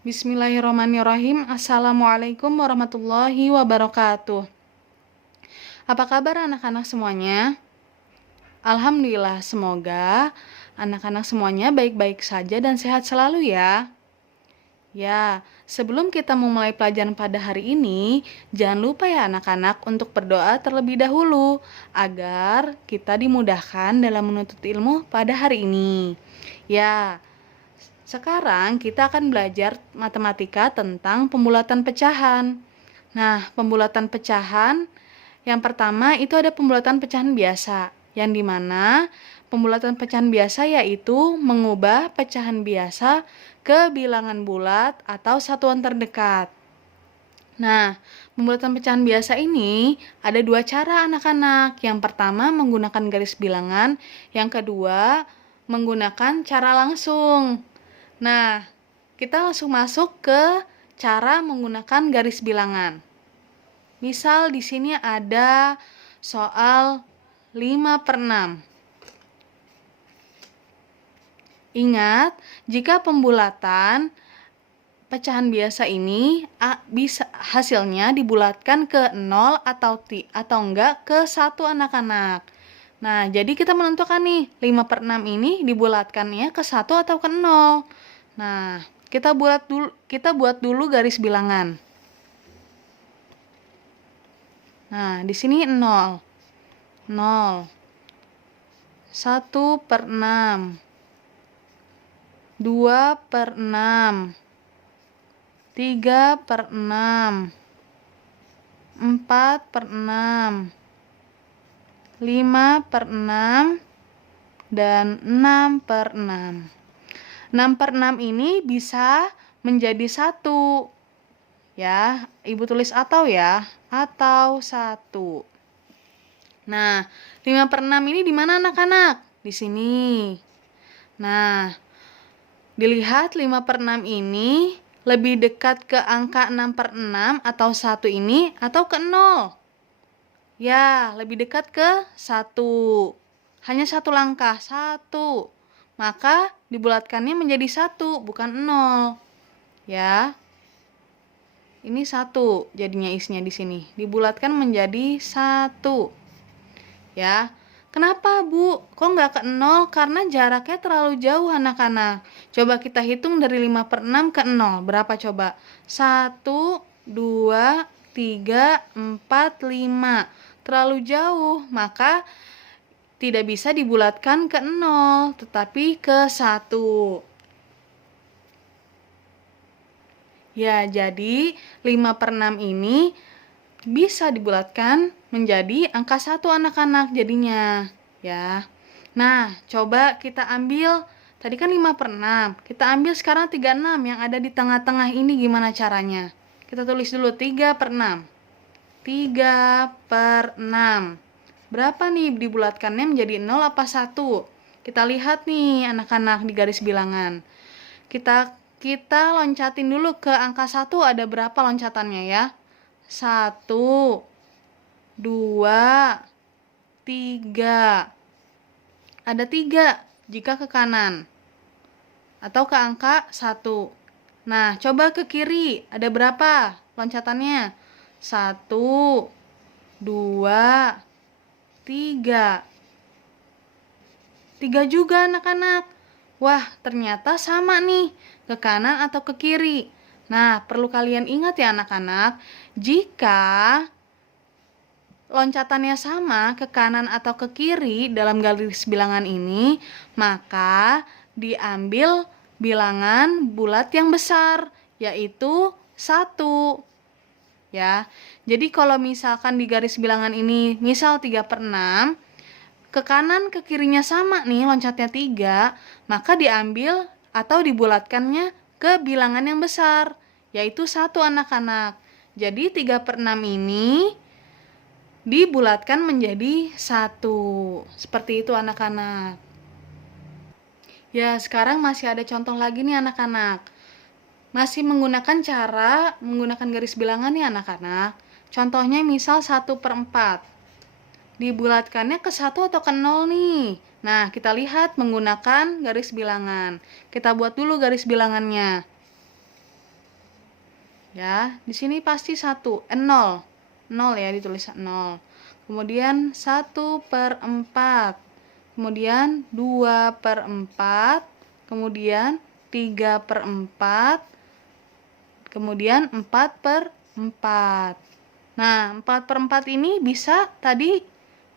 Bismillahirrahmanirrahim. Assalamualaikum warahmatullahi wabarakatuh. Apa kabar anak-anak semuanya? Alhamdulillah, semoga anak-anak semuanya baik-baik saja dan sehat selalu ya. Ya, sebelum kita memulai pelajaran pada hari ini, jangan lupa ya anak-anak untuk berdoa terlebih dahulu agar kita dimudahkan dalam menuntut ilmu pada hari ini. Ya, sekarang kita akan belajar matematika tentang pembulatan pecahan. Nah, pembulatan pecahan yang pertama itu ada pembulatan pecahan biasa, yang dimana pembulatan pecahan biasa yaitu mengubah pecahan biasa ke bilangan bulat atau satuan terdekat. Nah, pembulatan pecahan biasa ini ada dua cara anak-anak. Yang pertama menggunakan garis bilangan, yang kedua menggunakan cara langsung. Nah, kita langsung masuk ke cara menggunakan garis bilangan. Misal di sini ada soal 5/6. Ingat, jika pembulatan pecahan biasa ini bisa hasilnya dibulatkan ke 0 atau enggak ke 1 anak-anak. Nah, jadi kita menentukan nih, 5/6 ini dibulatkannya ke 1 atau ke 0. Nah, kita buat dulu garis bilangan. Nah, di sini 0. 0. 1/6. 2/6. 3/6. 4/6. 5/6 dan 6/6. 6/6 ini bisa menjadi 1. Ya, Ibu tulis atau ya, atau 1. Nah, 5/6 ini di mana anak-anak? Di sini. Nah, dilihat 5/6 ini lebih dekat ke angka 6/6 atau 1 ini atau ke 0? Ya, lebih dekat ke 1. Hanya satu langkah, 1. Maka dibulatkannya menjadi 1, bukan 0. Ya. Ini 1 jadinya isinya di sini. Dibulatkan menjadi 1. Ya. Kenapa, Bu? Kok nggak ke 0? Karena jaraknya terlalu jauh anak-anak. Coba kita hitung dari 5/6 ke 0. Berapa coba? 1, 2, 3, 4, 5. Terlalu jauh, maka tidak bisa dibulatkan ke 0, tetapi ke 1. Ya, jadi 5/6 ini bisa dibulatkan menjadi angka 1 anak-anak jadinya. Ya. Nah, coba kita ambil, tadi kan 5/6. Kita ambil sekarang 36 yang ada di tengah-tengah ini gimana caranya? Kita tulis dulu 3/6. 3/6. Berapa nih dibulatkannya menjadi 0 apa 1? Kita lihat nih anak-anak di garis bilangan. Kita loncatin dulu ke angka 1, ada berapa loncatannya ya? 1, 2, 3. Ada 3 jika ke kanan atau ke angka 1. Nah, coba ke kiri, ada berapa loncatannya? 1, 2, 3. 3 juga anak-anak. Wah, ternyata sama nih, ke kanan atau ke kiri. Nah, perlu kalian ingat ya anak-anak, jika loncatannya sama ke kanan atau ke kiri dalam garis bilangan ini, maka diambil bilangan bulat yang besar, yaitu 1. Ya, jadi kalau misalkan di garis bilangan ini, misal 3/6, ke kanan ke kirinya sama nih loncatnya 3, maka diambil atau dibulatkannya ke bilangan yang besar, yaitu 1 anak-anak. Jadi 3/6 ini dibulatkan menjadi 1. Seperti itu anak-anak. Ya, sekarang masih ada contoh lagi nih anak-anak. Masih menggunakan garis bilangan nih anak-anak. Contohnya misal 1/4. Dibulatkannya ke 1 atau ke 0 nih? Nah, kita lihat menggunakan garis bilangan. Kita buat dulu garis bilangannya. Ya, di sini pasti 1, 0. 0 ya, ditulis 0. Kemudian 1/4. Kemudian 2/4. Kemudian 3/4. Kemudian 4/4. Nah, 4/4 ini bisa tadi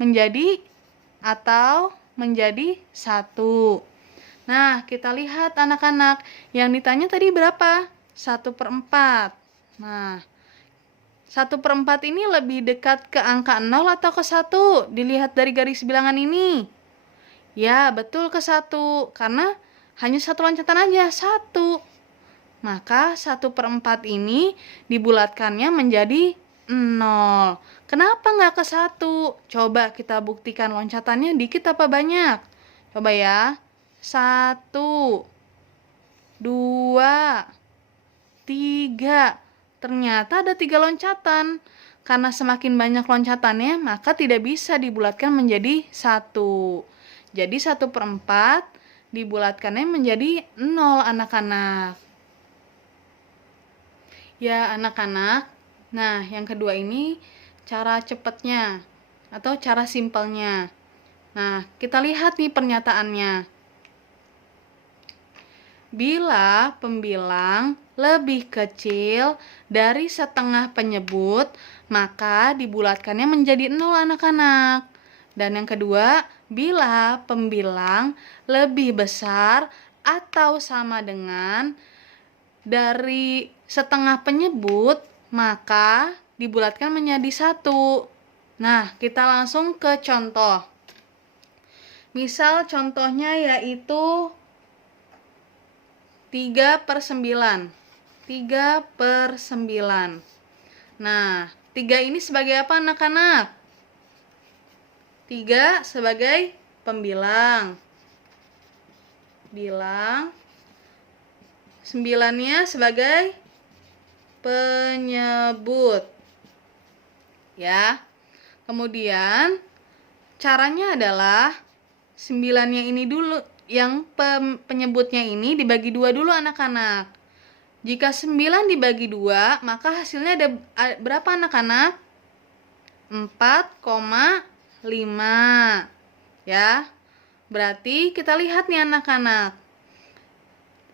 menjadi atau menjadi 1. Nah, kita lihat anak-anak. Yang ditanya tadi berapa? 1/4. Nah, 1/4 ini lebih dekat ke angka 0 atau ke 1? Dilihat dari garis bilangan ini. Ya, betul ke 1. Karena hanya satu loncatan aja, 1. Maka 1/4 ini dibulatkannya menjadi 0. Kenapa nggak ke 1? Coba kita buktikan loncatannya dikit apa banyak? Coba ya. 1, 2, 3. Ternyata ada 3 loncatan. Karena semakin banyak loncatannya, maka tidak bisa dibulatkan menjadi 1. Jadi 1/4 dibulatkannya menjadi 0 anak-anak. Ya anak-anak, nah yang kedua ini cara cepatnya atau cara simpelnya. Nah, kita lihat nih pernyataannya. Bila pembilang lebih kecil dari setengah penyebut, maka dibulatkannya menjadi 0 anak-anak. Dan yang kedua, bila pembilang lebih besar atau sama dengan dari setengah penyebut, maka dibulatkan menjadi 1. Nah, kita langsung ke contoh. Misal contohnya yaitu 3/9. 3/9. Nah, 3 ini sebagai apa anak-anak? 3 sebagai pembilang. Bilang. 9-nya sebagai penyebut. Ya. Kemudian caranya adalah 9-nya ini dulu, yang penyebutnya ini dibagi 2 dulu anak-anak. Jika 9 dibagi 2, maka hasilnya ada berapa anak-anak? 4,5. Ya. Berarti kita lihat nih anak-anak.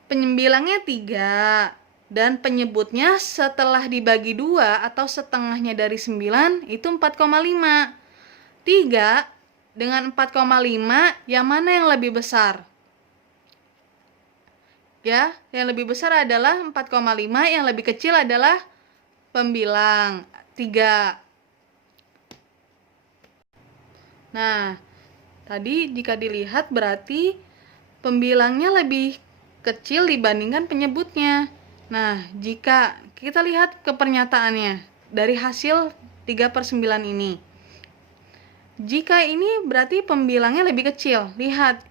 Penyembilangnya 3 dan penyebutnya setelah dibagi 2 atau setengahnya dari 9 itu 4,5. 3 dengan 4,5 yang mana yang lebih besar? Ya, yang lebih besar adalah 4,5, yang lebih kecil adalah pembilang 3. Nah, tadi jika dilihat berarti pembilangnya lebih kecil dibandingkan penyebutnya. Nah, jika kita lihat ke pernyataannya dari hasil 3/9 ini. Jika ini berarti pembilangnya lebih kecil. Lihat,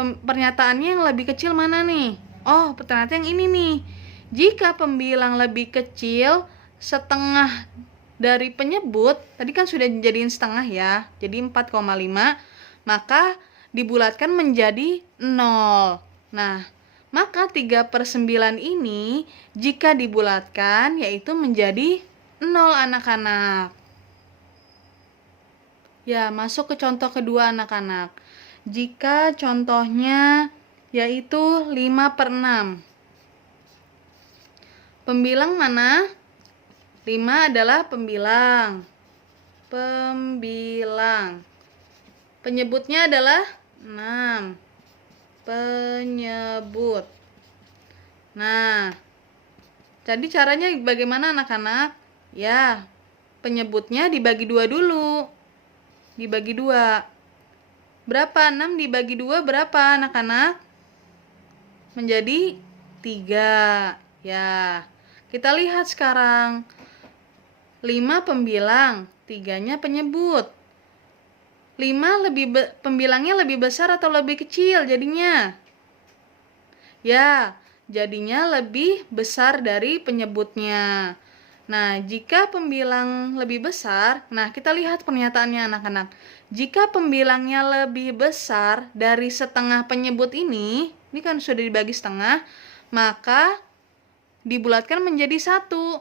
pernyataannya yang lebih kecil mana nih? Oh, ternyata yang ini nih. Jika pembilang lebih kecil setengah dari penyebut, tadi kan sudah dijadiin setengah ya, jadi 4,5, maka dibulatkan menjadi 0. Nah, maka 3/9 ini jika dibulatkan yaitu menjadi 0 anak-anak. Ya, masuk ke contoh kedua anak-anak. Jika contohnya yaitu 5/6. Pembilang mana? 5 adalah pembilang. Pembilang. Penyebutnya adalah 6. Penyebut. Nah, jadi caranya bagaimana anak-anak? Ya, penyebutnya dibagi 2 dulu. Dibagi 2. Berapa? 6 dibagi 2 berapa anak-anak? Menjadi 3. Ya, kita lihat sekarang. 5 pembilang, 3-nya penyebut. 5 pembilangnya lebih besar atau lebih kecil jadinya? Ya, jadinya lebih besar dari penyebutnya. Nah, jika pembilang lebih besar, nah kita lihat pernyataannya anak-anak. Jika pembilangnya lebih besar dari setengah penyebut ini kan sudah dibagi setengah, maka dibulatkan menjadi 1.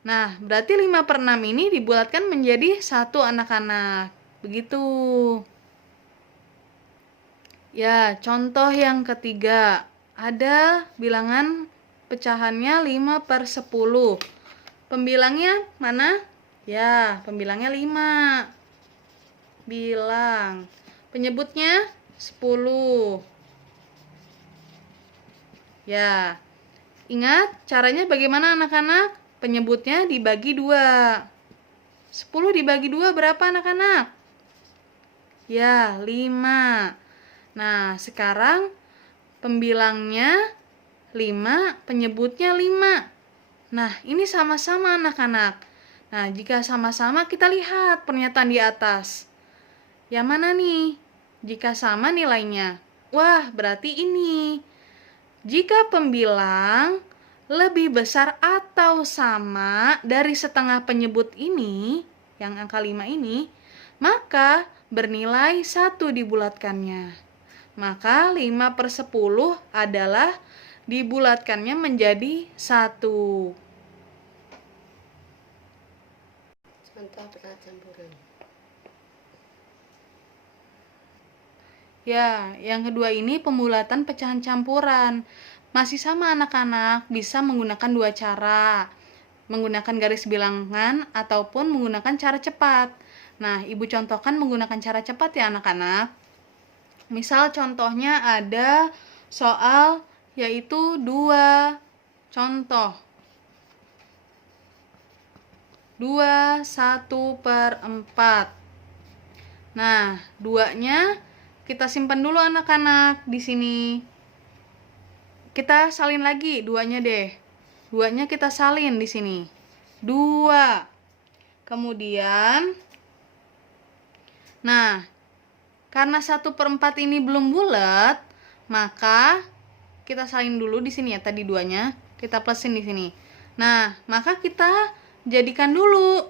Nah, berarti 5/6 ini dibulatkan menjadi 1 anak-anak. Begitu. Ya, contoh yang ketiga. Ada bilangan pecahannya 5/10. Pembilangnya mana? Ya, pembilangnya 5. Bilang. Penyebutnya 10. Ya, ingat caranya bagaimana anak-anak? Penyebutnya dibagi 2. 10 dibagi 2 berapa anak-anak? Ya, 5. Nah, sekarang pembilangnya 5, penyebutnya 5. Nah, ini sama-sama anak-anak. Nah, jika sama-sama kita lihat pernyataan di atas. Yang mana nih? Jika sama nilainya. Wah, berarti ini. Jika pembilang lebih besar atau sama dari setengah penyebut ini, yang angka 5 ini, maka bernilai 1 dibulatkannya. Maka 5/10 adalah dibulatkannya menjadi 1. Contoh pecahan campuran. Ya, yang kedua ini pembulatan pecahan campuran. Masih sama anak-anak, bisa menggunakan 2 cara. Menggunakan garis bilangan ataupun menggunakan cara cepat. Nah, Ibu contohkan menggunakan cara cepat ya anak-anak. Misal contohnya ada soal yaitu 2. Contoh. 2 1/4. Nah, 2-nya kita simpan dulu anak-anak di sini. Kita salin lagi 2-nya deh. 2-nya kita salin di sini. 2. Kemudian, nah, karena 1/4 ini belum bulat, maka kita salin dulu di sini ya tadi 2-nya. Kita plusin di sini. Nah, maka kita jadikan dulu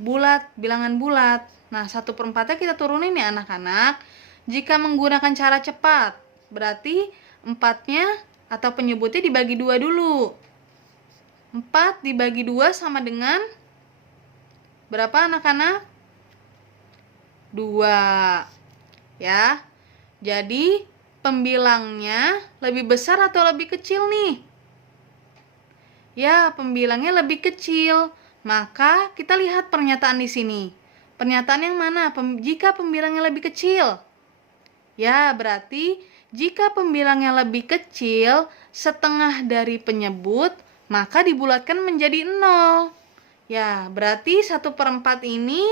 bulat, bilangan bulat. Nah, 1/4-nya kita turunin ya anak-anak. Jika menggunakan cara cepat, berarti 4-nya atau penyebutnya dibagi 2 dulu. 4 dibagi 2 sama dengan berapa anak-anak? 2. Ya. Jadi, pembilangnya lebih besar atau lebih kecil nih? Ya, pembilangnya lebih kecil. Maka kita lihat pernyataan di sini. Pernyataan yang mana? Jika pembilangnya lebih kecil. Ya, berarti jika pembilangnya lebih kecil, setengah dari penyebut, maka dibulatkan menjadi 0. Ya, berarti 1/4 ini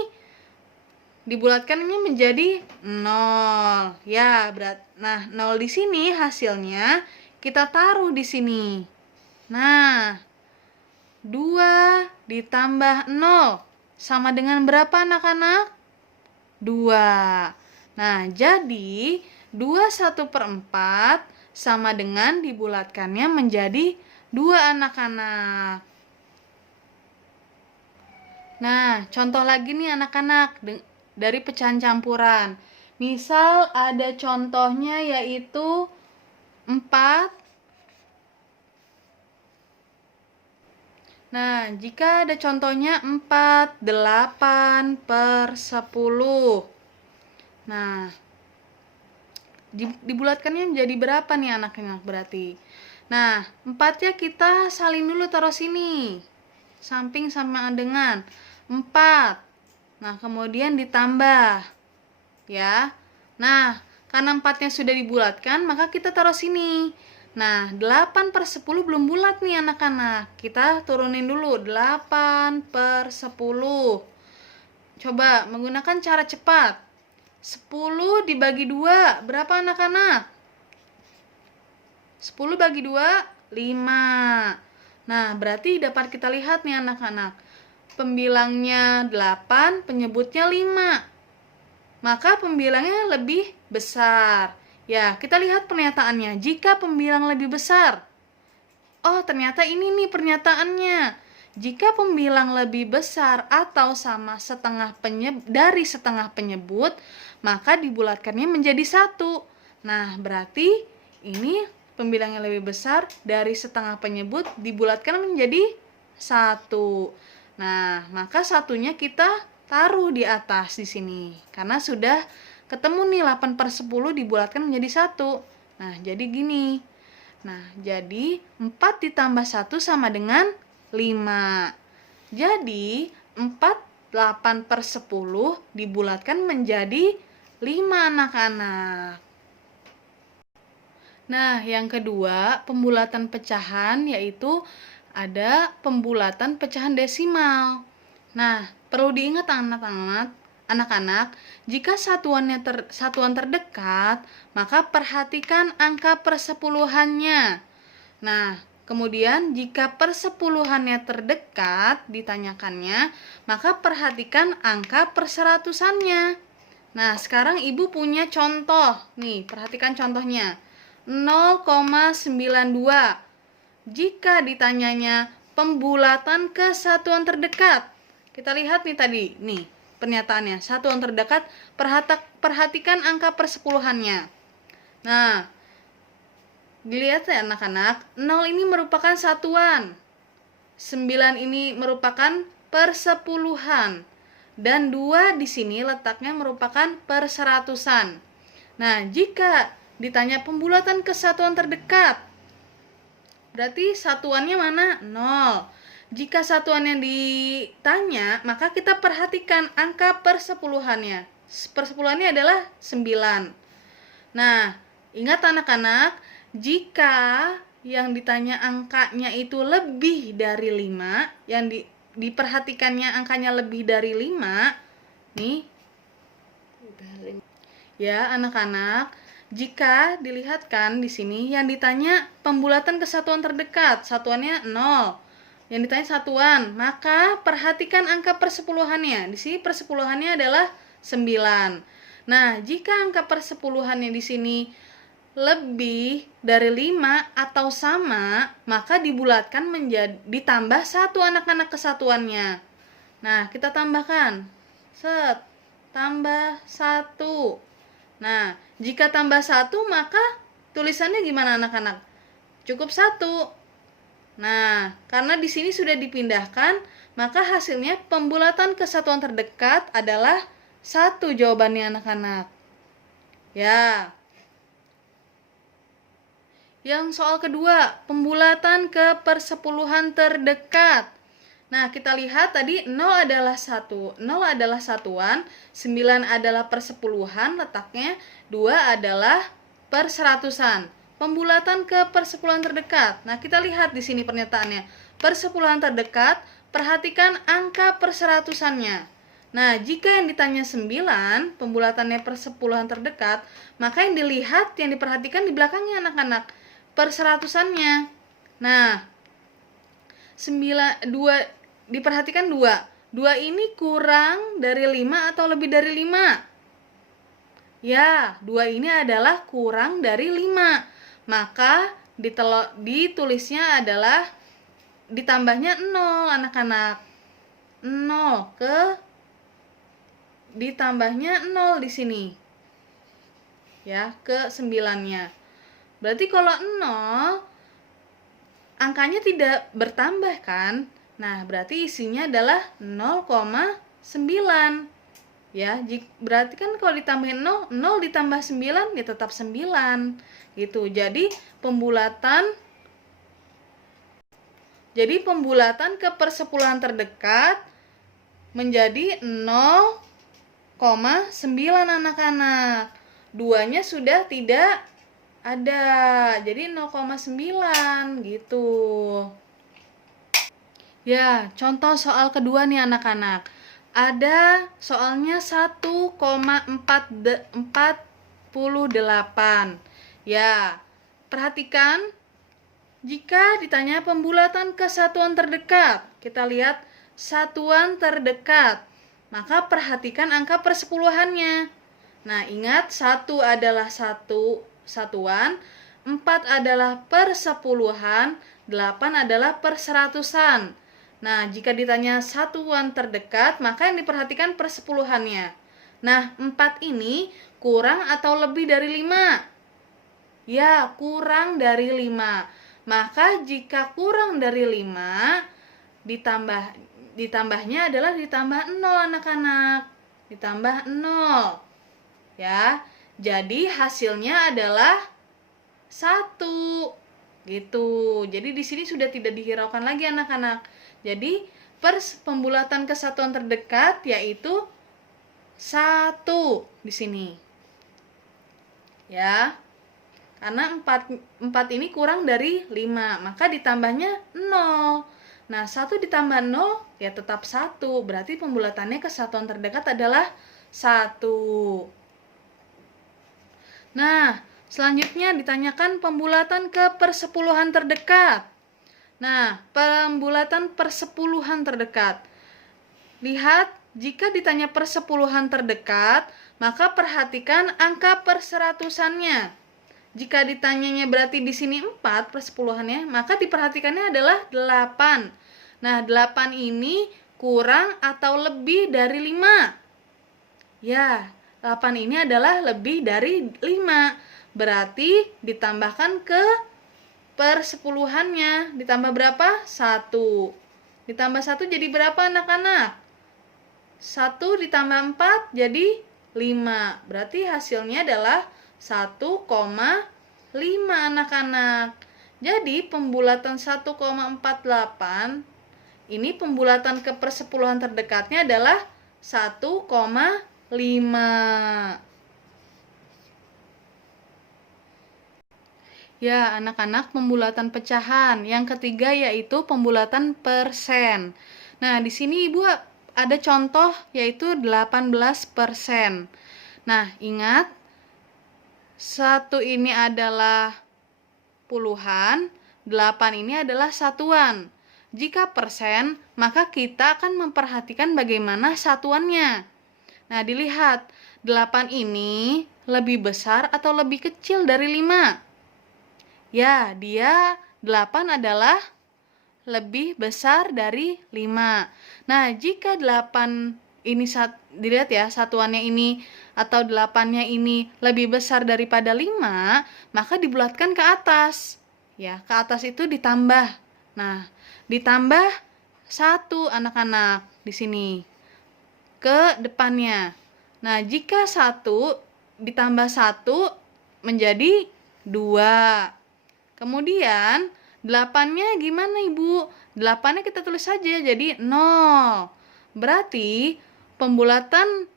dibulatkannya menjadi 0. Ya, nah 0 di sini hasilnya kita taruh di sini. Nah, 2 ditambah 0 sama dengan berapa anak-anak? 2. Nah, jadi 2 1/4 sama dengan dibulatkannya menjadi 2 anak-anak. Nah, contoh lagi nih anak-anak dari pecahan campuran. Misal ada contohnya yaitu 4. Nah, jika ada contohnya 4, 8/10. Nah, dibulatkannya menjadi berapa nih anak-anak berarti? Nah, 4-nya kita salin dulu taruh sini. Samping sama dengan 4. Nah, kemudian ditambah. Ya. Nah, karena 4-nya sudah dibulatkan, maka kita taruh sini. Nah, 8/10 belum bulat nih anak-anak. Kita turunin dulu 8/10. Coba menggunakan cara cepat. 10 dibagi 2, berapa anak-anak? 10 bagi 2, 5. Nah, berarti dapat kita lihat nih anak-anak. Pembilangnya 8, penyebutnya 5. Maka pembilangnya lebih besar. Ya, kita lihat pernyataannya. Jika pembilang lebih besar. Oh, ternyata ini nih pernyataannya. Jika pembilang lebih besar atau sama dari setengah penyebut, maka dibulatkannya menjadi 1. Nah, berarti ini pembilang yang lebih besar dari setengah penyebut dibulatkan menjadi 1. Nah, maka satunya kita taruh di atas di sini. Karena sudah ketemu nih 8/10 dibulatkan menjadi 1. Nah, jadi gini. Nah, jadi 4 ditambah 1 sama dengan 5. Jadi 8/10 dibulatkan menjadi 5 anak-anak. Nah, yang kedua, pembulatan pecahan yaitu ada pembulatan pecahan desimal. Nah, perlu diingat anak-anak, jika satuan terdekat, maka perhatikan angka persepuluhannya. Nah, kemudian jika persepuluhannya terdekat ditanyakannya, maka perhatikan angka perseratusannya. Nah, sekarang Ibu punya contoh. Nih, perhatikan contohnya. 0,92. Jika ditanyanya pembulatan ke satuan terdekat, kita lihat nih tadi, nih pernyataannya, satuan terdekat, perhatikan angka persepuluhannya. Nah, dilihat ya anak-anak, 0 ini merupakan satuan, 9 ini merupakan persepuluhan, dan 2 di sini letaknya merupakan perseratusan. Nah, jika ditanya pembulatan ke satuan terdekat, berarti satuannya mana? 0. Jika satuannya ditanya, maka kita perhatikan angka persepuluhannya. Persepuluhannya adalah 9. Nah, ingat anak-anak, jika yang ditanya angkanya itu lebih dari 5, yang diperhatikannya angkanya lebih dari 5, nih, ya anak-anak, jika dilihatkan di sini yang ditanya pembulatan ke satuan terdekat, satuannya 0. Yang ditanya satuan, maka perhatikan angka persepuluhannya. Di sini persepuluhannya adalah 9. Nah, jika angka persepuluhannya di sini lebih dari 5 atau sama, maka dibulatkan menjadi ditambah 1 anak-anak kesatuannya. Nah, kita tambahkan. Tambah 1. Nah, jika tambah 1, maka tulisannya gimana anak-anak? Cukup 1. Nah, karena di sini sudah dipindahkan, maka hasilnya pembulatan ke satuan terdekat adalah 1 jawabannya anak-anak. Ya. Yang soal kedua, pembulatan ke persepuluhan terdekat. Nah, kita lihat tadi 0 adalah 1. 0 adalah satuan, 9 adalah persepuluhan letaknya, 2 adalah perseratusan. Pembulatan ke persepuluhan terdekat. Nah, kita lihat di sini pernyataannya. Persepuluhan terdekat, perhatikan angka perseratusannya. Nah, jika yang ditanya 9, pembulatannya persepuluhan terdekat, maka yang dilihat, yang diperhatikan di belakangnya anak-anak, perseratusannya. Nah, 2 diperhatikan 2. 2 ini kurang dari 5 atau lebih dari 5? Ya, 2 ini adalah kurang dari 5. Maka ditulisnya adalah ditambahnya 0 anak-anak. 0 ditambahnya 0 di sini. Ya, ke 9-nya. Berarti kalau 0 angkanya tidak bertambah kan? Nah, berarti isinya adalah 0,9. Ya, berarti kan kalau ditambahin 0, 0 ditambah 9 ya tetap 9. Gitu. Jadi pembulatan ke persepuluhan terdekat menjadi 0,9 anak-anak. Duanya sudah tidak ada, jadi 0,9 gitu. Ya, contoh soal kedua nih anak-anak. Ada soalnya 1,48. Ya, perhatikan jika ditanya pembulatan ke satuan terdekat. Kita lihat satuan terdekat. Maka perhatikan angka persepuluhannya. Nah, ingat 1 adalah satuan, 4 adalah persepuluhan, 8 adalah perseratusan. Nah, jika ditanya satuan terdekat, maka yang diperhatikan persepuluhannya. Nah, 4 ini kurang atau lebih dari 5? Ya, kurang dari 5. Maka jika kurang dari 5, ditambahnya adalah ditambah 0 anak-anak. Ditambah 0. Ya. Jadi hasilnya adalah 1. Gitu. Jadi di sini sudah tidak dihiraukan lagi anak-anak. Jadi pembulatan kesatuan terdekat yaitu 1 di sini. Ya. Karena 4 ini kurang dari 5, maka ditambahnya 0. Nah, 1 ditambah 0 ya tetap 1. Berarti pembulatannya kesatuan terdekat adalah 1. Nah, selanjutnya ditanyakan pembulatan ke persepuluhan terdekat. Nah, pembulatan persepuluhan terdekat. Lihat, jika ditanya persepuluhan terdekat, maka perhatikan angka perseratusannya. Jika ditanyanya berarti di sini 4 persepuluhannya, maka diperhatikannya adalah 8. Nah, 8 ini kurang atau lebih dari 5. Ya, 8 ini adalah lebih dari 5. Berarti ditambahkan ke persepuluhannya. Ditambah berapa? 1. Ditambah 1 jadi berapa anak-anak? 1 ditambah 4 jadi 5. Berarti hasilnya adalah 1,5 anak-anak. Jadi pembulatan 1,48 ini pembulatan ke persepuluhan terdekatnya adalah 1,5. Ya, anak-anak, pembulatan pecahan. Yang ketiga yaitu pembulatan persen. Nah, di sini Ibu ada contoh yaitu 18%. Nah, ingat 1 ini adalah puluhan, 8 ini adalah satuan. Jika persen, maka kita akan memperhatikan bagaimana satuannya. Nah, dilihat, 8 ini lebih besar atau lebih kecil dari 5? Ya, dia 8 adalah lebih besar dari 5. Nah, jika 8 ini dilihat ya, satuannya ini atau 8-nya ini lebih besar daripada 5, maka dibulatkan ke atas. Ya, ke atas itu ditambah. Nah, ditambah 1 anak-anak di sini ke depannya. Nah, jika 1 ditambah 1 menjadi 2. Kemudian 8-nya gimana Ibu? 8-nya kita tulis saja jadi 0. Berarti pembulatan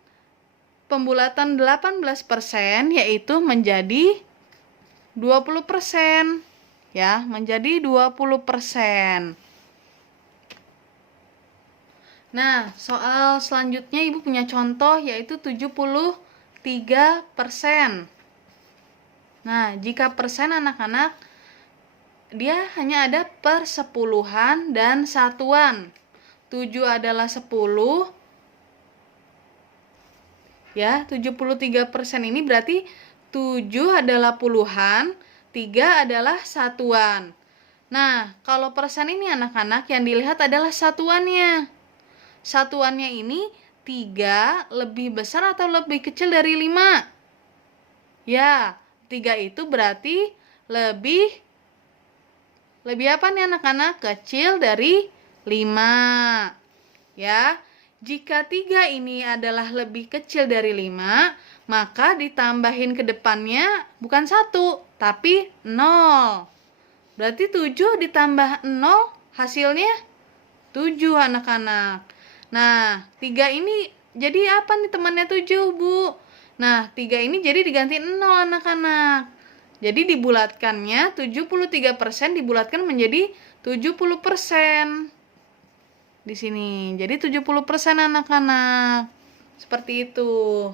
18% yaitu menjadi 20%. Ya, menjadi 20%. Nah, soal selanjutnya Ibu punya contoh yaitu 73%. Nah, jika persen anak-anak dia hanya ada persepuluhan dan satuan. 7 adalah 10. Ya, 73% ini berarti 7 adalah puluhan, 3 adalah satuan. Nah, kalau persen ini anak-anak yang dilihat adalah satuannya. Satuannya ini 3 lebih besar atau lebih kecil dari 5? Ya, 3 itu berarti lebih apa nih anak-anak? Kecil dari 5. Ya, jika 3 ini adalah lebih kecil dari 5, maka ditambahin ke depannya bukan 1, tapi 0. Berarti 7 ditambah 0 hasilnya 7 anak-anak. Nah, 3 ini jadi apa nih temannya 7, Bu? Nah, 3 ini jadi diganti 0 anak-anak. Jadi dibulatkannya 73% dibulatkan menjadi 70%. Di sini. Jadi 70% anak-anak. Seperti itu.